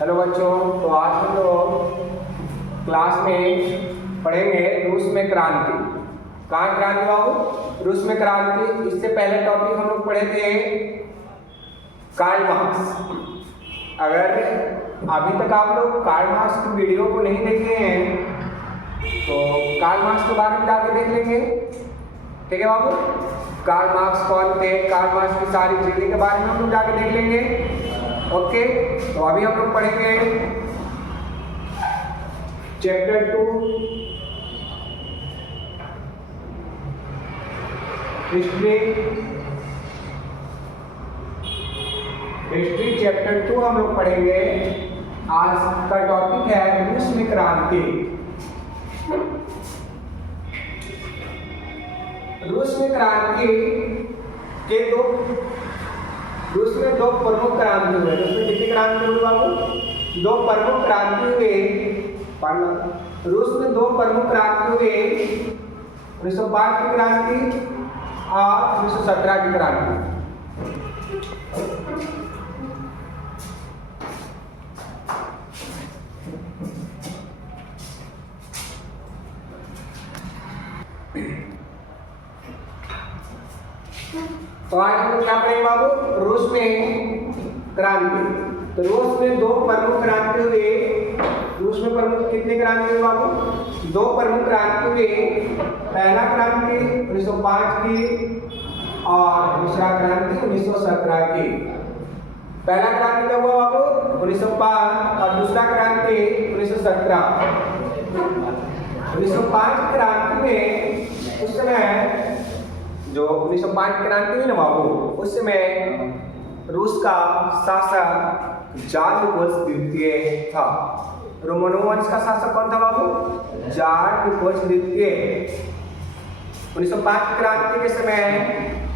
Hello बच्चों, तो आज हम लोग क्लास में पढ़ेंगे रूस में क्रांति। कहाँ क्रांति बाबू? रूस में क्रांति। इससे पहले टॉपिक हम लोग पढ़े थे कार्ल मार्क्स। अगर अभी तक आप लोग कार्ल मार्क्स की वीडियो को नहीं देखे हैं तो कार्ल मार्क्स के बारे में जाके देख लेंगे। ठीक है बाबू? कार्ल मार्क्स कौन थे, कार्ल मार्क्स की सारी चीज़ें के बारे में हम लोग जाके देख लेंगे। ओके, तो अभी हम लोग पढ़ेंगे चैप्टर 2 हिस्ट्री चैप्टर 2 हम लोग पढ़ेंगे। आज का टॉपिक है रूस में क्रांति। रूस में क्रांति के रूस में दो प्रमुख क्रांति हुए। रूस में कितनी क्रांति हुई बाबू? दो प्रमुख क्रांति हुए। रूस में दो प्रमुख क्रांति हुए, 1905 की क्रांति और 1917 की क्रांति। तो आज हम लोग क्या पढ़ेंगे बाबू? रूस में क्रांति। तो रूस में दो प्रमुख क्रांति हुए। रूस में प्रमुख कितने क्रांति हुए बाबू? दो प्रमुख क्रांति हुए। पहला क्रांति 1905 की और दूसरा क्रांति 1917 की। पहला क्रांति कब हुआ बाबू? 1905 और दूसरा क्रांति 1917। 1905 क्रांति में उस समय जो 1905 की क्रांति हुई ना बाबू, उस समय रूस का शासक जार निकोलस द्वितीय था। रोमनोव वंश का शासक कौन था बाबू? जार निकोलस द्वितीय। 1905 की क्रांति के समय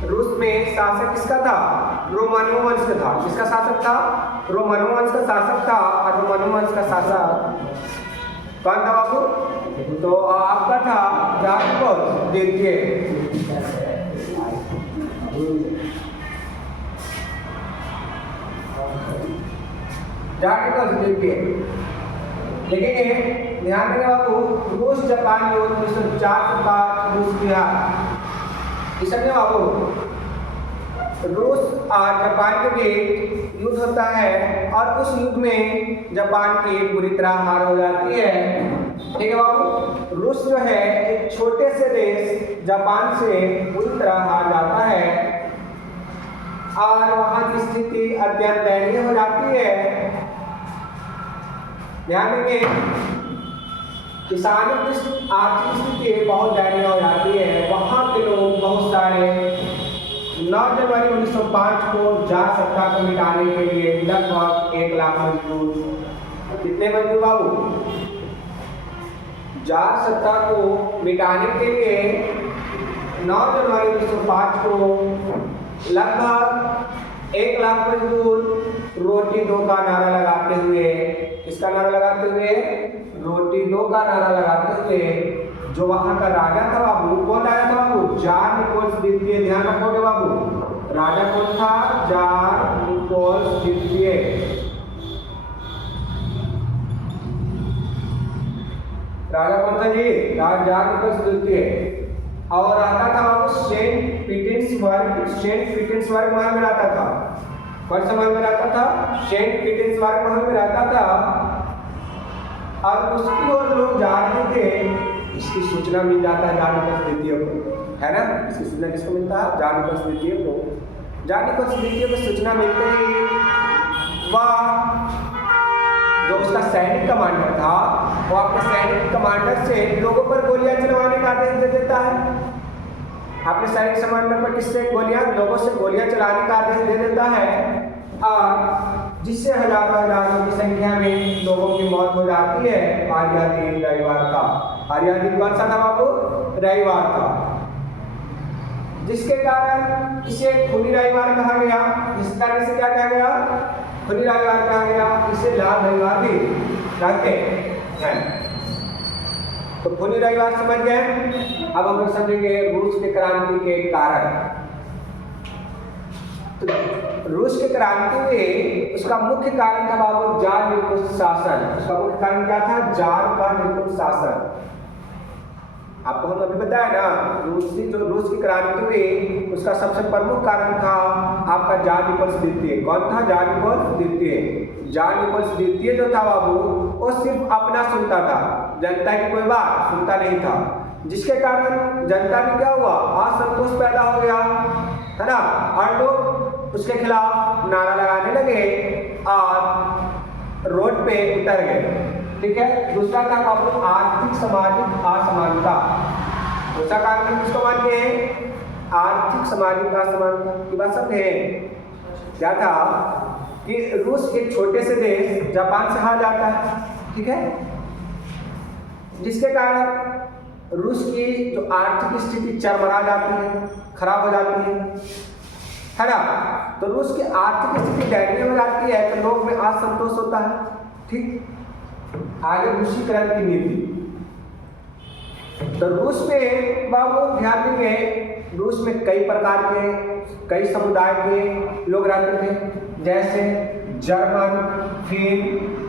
रूस में शासक किसका था? रोमनोव वंश का था। किसका शासक था? रोमनोव वंश का शासक था। और रोमनोव वंश का शासक कौन था बाबू? तो आपका था जार निकोलस द्वितीय। देखेंगे, ध्यान रखना बाबू, रूस जापान युद्ध 1904 का रूस बिहार। इस समय बाबू रूस और जापान के बीच युद्ध होता है और उस युद्ध में जापान की बुरी तरह हार हो जाती है। ठीक है बाबू? रूस जो है एक छोटे से देश जापान से बुरी तरह हार जाता है और वहां की स्थिति अत्यंत दयनीय हो जाती है। ध्यान देंगे, किसानों की आर्थिक स्थिति बहुत दयनीय हो जाती है। वहां के लोग बहुत सारे 9 जनवरी 1905 को जार सत्ता को मिटाने के लिए लगभग 1 लाख मजदूर। कितने मजदूर बाबू? जार सत्ता को मिटाने के लिए 9 जनवरी 1905 को लगभग 1 लाख मजदूर रोटी दो का नारा लगाते हुए, किसका नारा लगाते हुए? रोटी दो का नारा लगाते हुए जो वहां का राजा था बाबू, कौन राजा था बाबू? जार निकोलस द्वितीय। ध्यान रखोगे बाबू, राजा कौन था? जार निकोलस द्वितीय। राजा कौन था जी? जार निकोलस द्वितीय। और आता था बाबू सेंट पीटर्सबर्ग। सेंट पीटर्सबर्ग महल में रहता था। कौन सा महल में रहता था? सेंट पीटर्सबर्ग महल में रहता था। और उसकी ओर लोग जा रहे थे। इसकी सूचना मिल जाता है जार निकोलस द्वितीय को, है ना? इसकी सूचना किसको मिलता है? जार निकोलस द्वितीय को। जार निकोलस द्वितीय को सूचना मिलते ही वह जो उसका सैनिक कमांडर था वो अपने सैनिक कमांडर से लोगों पर गोलियां चलवाने का आदेश दे देता है। अपने सैनिक कमांडर पर किससे लोगों से गोलियां चलाने का आदेश दे देता है और जिससे हजारों की संख्या में लोगों की मौत हो जाती है। आज यह दिन रविवार का। आज यह दिन कौन सा था बाबू? रविवार का, जिसके कारण इसे खूनी रविवार कहा गया। इस कारण से क्या कहा गया? खूनी रविवार कहा गया। इसे लाल रविवार भी कहते हैं। तो खूनी रविवार समझ गए। अब हम लोग समझेंगे रूस की क्रांति के कारण। रूस की क्रांति में उसका मुख्य कारण था बाबू जार निर्कुल शासन। उसका मुख्य कारण क्या था? जार का निर्कुल शासन। आपको हम अभी बताया ना, रूस की क्रांति में उसका सबसे प्रमुख कारण था आपका जार निकोलस द्वितीय। कौन था? जार निकोलस द्वितीय। जार निकोलस द्वितीय जो था बाबू, वो सिर्फ अपना सुनता था, जनता की कोई बात सुनता नहीं था, जिसके कारण जनता में क्या हुआ? असंतोष पैदा हो गया, है ना, और लोग उसके खिलाफ नारा लगाने लगे और रोड पे उतर गए। ठीक है। दूसरा था बाबू आर्थिक सामाजिक असमानता। दूसरा कारण हम किसको मानते हैं? आर्थिक सामाजिक असमानता की बात समझे। क्या था कि रूस एक छोटे से देश जापान से हार जाता है, ठीक है, जिसके कारण रूस की जो आर्थिक स्थिति चरमरा जाती है, खराब हो जाती है ना। तो रूस की आर्थिक स्थिति दयनीय हो जाती है तो लोग में असंतोष होता है। ठीक। आगे रूसी क्रांति की नीति। तो रूस में बाबू ध्यान देंगे, रूस में कई प्रकार के, कई समुदाय के लोग रहते थे, जैसे जर्मन, फिन,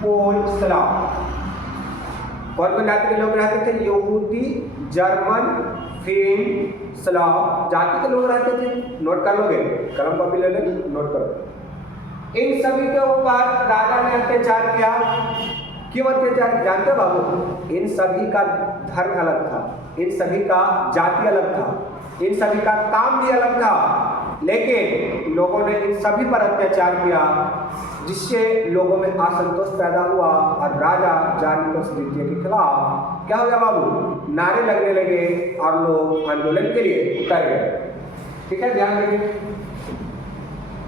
पोल, स्लाव। कौन जाति के लोग रहते थे? यहूदी, जर्मन, फिन, स्लाव जाति के लोग रहते थे। नोट कर लोगे, कलम कॉपी ले लेंगे, नोट करो। इन सभी के ऊपर राजा ने अत्याचार किया। क्यों अत्याचार? जानते हो बाबू? इन सभी का धर्म अलग था, इन सभी का जाति अलग था, इन सभी का काम भी अलग था, लेकिन लोगों ने इन सभी पर अत्याचार किया, जिससे लोगों में असंतोष पैदा हुआ और राजा जार निकोलस द्वितीय के खिलाफ क्या हो गया बाबू? नारे लगने लगे और लोग आंदोलन के लिए उतर गए। ठीक है, ध्यान देंगे।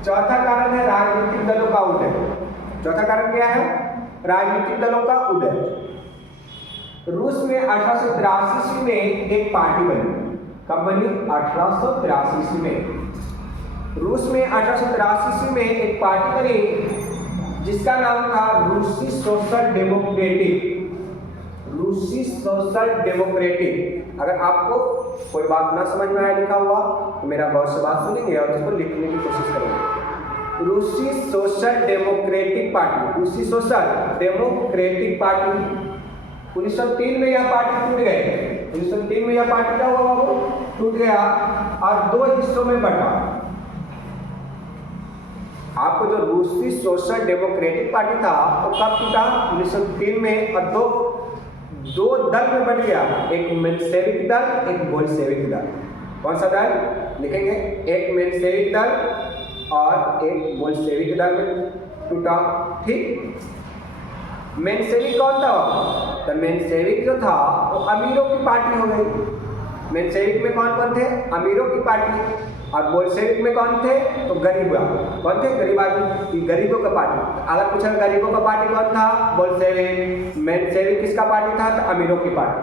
चौथा कारण है राजनीतिक दलों का उदय। चौथा कारण क्या है? राजनीतिक दलों का उदय। रूस में 1883 में एक पार्टी बनी। कब बनी? 1883 में। रूस में 1883 में एक पार्टी बनी जिसका नाम था रूसी सोशल डेमोक्रेटिक। रूसी सोशल डेमोक्रेटिक। अगर आपको कोई बात ना समझ में आया लिखा हुआ तो मेरा गौर से बात सुनेंगे और उसको लिखने की कोशिश करेंगे। रूसी सोशल डेमोक्रेटिक पार्टी, रूसी सोशल डेमोक्रेटिक पार्टी। 1903 में यह पार्टी टूट गई। 1903 में यह पार्टी क्या हुआ बाबू? टूट गया और दो हिस्सों में बंटा। आपको जो रूसी सोशल डेमोक्रेटिक पार्टी था वो कब टूटा? 1903 में, और दो दल में बट गया, एक मेंशेविक दल, एक बोल्शेविक दल। कौन सा दल लिखेंगे? एक मेंशेविक दल और एक बोल्शेविक दल में टूटा। ठीक। मेंशेविक कौन था? तो मेंशेविक जो था वो अमीरों की पार्टी हो गई। मेंशेविक में कौन कौन थे? अमीरों की पार्टी। और बोल्शेविक में कौन थे? तो गरीब। कौन थे? गरीब आदमी, गरीबों का पार्टी। अगर पूछा गरीबों का पार्टी कौन था? बोल्शेविक। मेंशेविक किसका पार्टी था? तो अमीरों की पार्टी।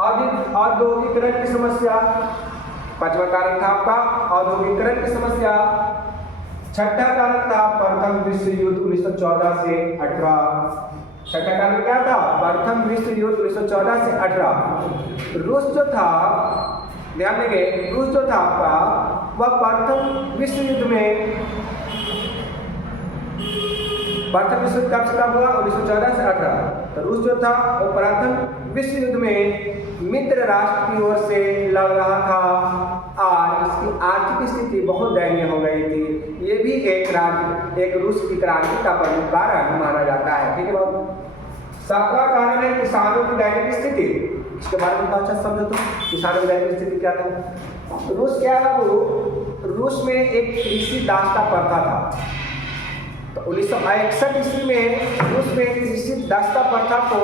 औद्योगिकरण की समस्या, पांचवा कारण था आपका औद्योगिकरण की समस्या। छठा कारण था प्रथम विश्व युद्ध 1914 से 18। छठा कारण क्या था? प्रथम विश्व युद्ध 1914 से 18। रूस जो था, ध्यान देंगे, रूस जो था आपका वह प्रथम विश्व युद्ध में, प्रथम विश्व युद्ध कब से कब हुआ? 1914 से 18। तो रूस जो था वो प्रथम विश्व युद्ध में मित्र राष्ट्र की ओर से लड़ रहा था और इसकी आर्थिक स्थिति बहुत दयनीय हो गई थी। ये भी एक रूस की क्रांति का प्रमुख कारण माना जाता है। ठीक है बाबू। सातवां कारण है किसानों की दैनिक स्थिति। इसके बारे में अच्छा समझो तो, किसानों की दैनिक स्थिति क्या था? रूस क्या है बाबू? रूस में एक कृषि दासता प्रथा था। तो 1961 ईस्वी में रूस में कृषि दासता प्रथा को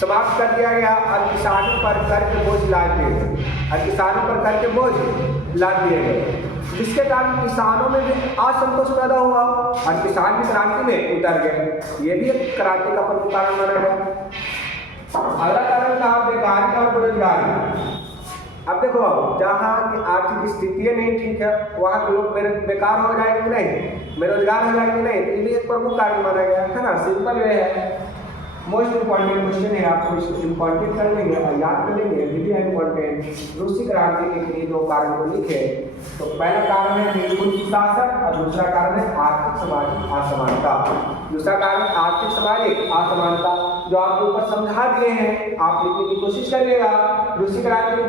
समाप्त कर दिया गया और किसानों पर कर के बोझ लाद दिए गए, और किसानों पर कर के बोझ लाद दिए गए, जिसके कारण किसानों में भी असंतोष पैदा हुआ और किसान भी क्रांति में उतर गए। ये भी एक क्रांति का प्रमुख कारण माना गया। अगला कारण था बेकारी और बेरोजगारी। अब देखो, जहाँ की आर्थिक स्थिति नहीं ठीक है वहाँ के लोग बेकार हो जाएंगे कि नहीं, बेरोजगार हो जाएंगे नहीं, तो ये भी एक प्रमुख कारण माना गया है ना। सिंपल वे है, मोस्ट इम्पॉर्टेंट क्वेश्चन है, आपको इम्पॉर्टेंट कर लेंगे और याद कर लेंगे। विधि इम्पॉर्टेंट रूसी क्रांति के लिए दो कारण को लिखे। तो पहला कारण है निर्गुण शासन और दूसरा कारण है आर्थिक सामाजिक असमानता। दूसरा कारण आर्थिक सामाजिक असमानता, जो आपके ऊपर समझा दिए हैं, आप लिखने की कोशिश करिएगा। रूसी क्रांति के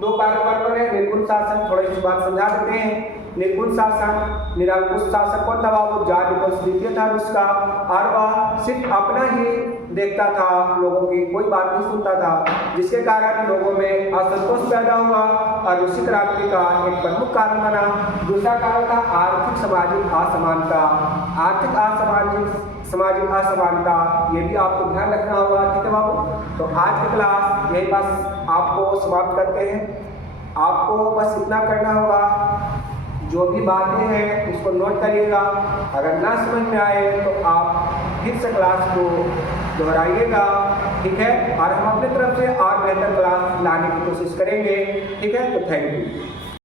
दो कारण पर है निर्गुण शासन, थोड़ी सी बात समझा देते हैं। निर्गुण शासन, निरंकुश शासक कौन था? वो जार निकोलस द्वितीय था उसका, और वह सिर्फ अपना ही देखता था, लोगों की कोई बात नहीं सुनता था, जिसके कारण लोगों में असंतोष पैदा हुआ और रूसी क्रांति का एक प्रमुख कारण बना। दूसरा कारण था आर्थिक सामाजिक असमानता। आर्थिक सामाजिक असमानता, ये भी आपको ध्यान रखना होगा, ठीक है बाबू। तो आज की क्लास यही बस आपको समाप्त करते हैं। आपको बस इतना करना होगा, जो भी बातें हैं उसको नोट करिएगा। अगर ना समझ में आए तो आप फिर से क्लास को दोहराइएगा, ठीक है। और हम अपनी तरफ से और बेहतर क्लास लाने की कोशिश करेंगे, ठीक है। तो थैंक यू।